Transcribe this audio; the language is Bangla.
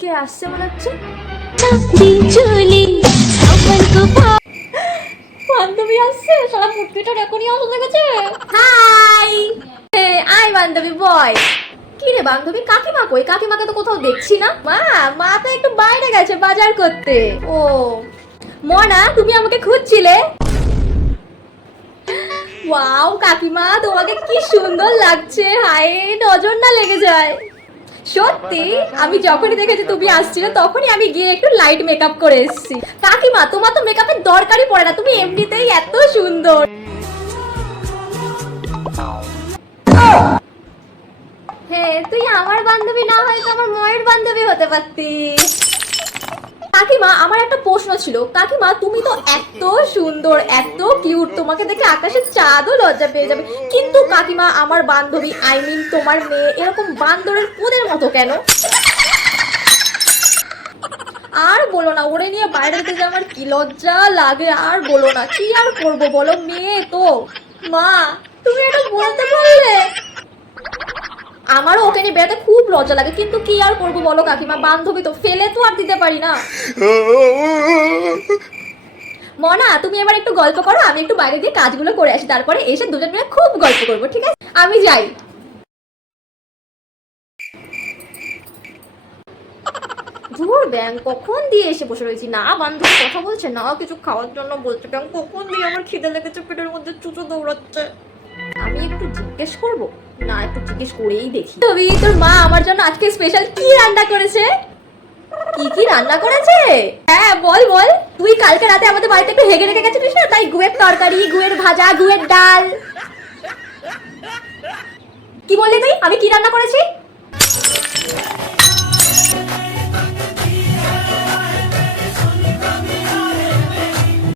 কে আসছে মনে হচ্ছে? বান্ধবী আসছে, সারা মুটকিটা এখনই আসতে লেগেছে। হাই, আই বান্ধবী বয়। কি রে বান্ধবী, কাকিমা কই? কাকিমাকে তো কোথাও দেখছি না। মা তো একটু বাইরে গেছে বাজার করতে। ও মনা, তুমি আমাকে খুঁজছিলে? ওয়াও কাকিমা, তোমাকে কি সুন্দর লাগছে, হায় নজর না লেগে যায়। সত্যি, আমি যখনই দেখেছি তুমি আসছিলে তখনই আমি গিয়ে একটু লাইট মেকআপ করে এসেছি। কাকিমা, তোমার তো মেকআপের দরকারই পড়ে না, তুমি এমনিতেই এত সুন্দর। হ্যাঁ, তুই আমার বান্ধবী না হয়তো আমার মায়ের বান্ধবী হতে পারতিস। কাকিমা, আমার একটা প্রশ্ন ছিল। কাকিমা, তুমি তো এত সুন্দর, এত কিউট, তোমাকে দেখে আকাশের চাঁদও লজ্জা পেয়ে যাবে। কিন্তু কাকিমা, আমার বান্ধবী, আই মিন তোমার মেয়ে, এরকম বান্দরের পুদের মতো কেন? আর বলো না, ওরে নিয়ে বাইরে যেতে যে আমার কি লজ্জা লাগে, আর বলো না। কি আর করবো বলো, মেয়ে তো। মা, তুমি এটা বলতে পারলে? আমারও ওকে নিয়ে বেড়াতে খুব লজ্জা লাগে, কিন্তু কি আর করবো বলো কাকিমা, বান্ধবী তো, ফেলে তো আর দিতে পারি না। মনা, তুমি এবার একটু গল্প করো, আমি একটু বাইরে গিয়ে কাজগুলো করে আসি, তারপরে এসে দুজন মিলে খুব গল্প করবো, ঠিক আছে? আমি যাই। ধুর ব্যাং, কখন দিয়ে এসে বসে রয়েছি, না বান্ধবী কথা বলছে, না কিছু খাওয়ার জন্য বলছে। ব্যাং, কখন দিয়ে আমার খিদে লেগেছে, পেটের মধ্যে চুচো দৌড়াচ্ছে। আমি একটু জিজ্ঞেস করব, না একটু জিজ্ঞেস করেই দেখি। তবে তোর মা আমার জন্য আজকে স্পেশাল কি রান্না করেছে? কি কি রান্না করেছে? হ্যাঁ বল বল। তুই কালকে রাতে আমাদের বাড়িতে একটু হেগে রেখে গেছিস না, তাই গুয়ের তরকারি, গুয়ের ভাজা, গুয়ের ডাল। কি বললি তুই? আমি কি রান্না করেছি?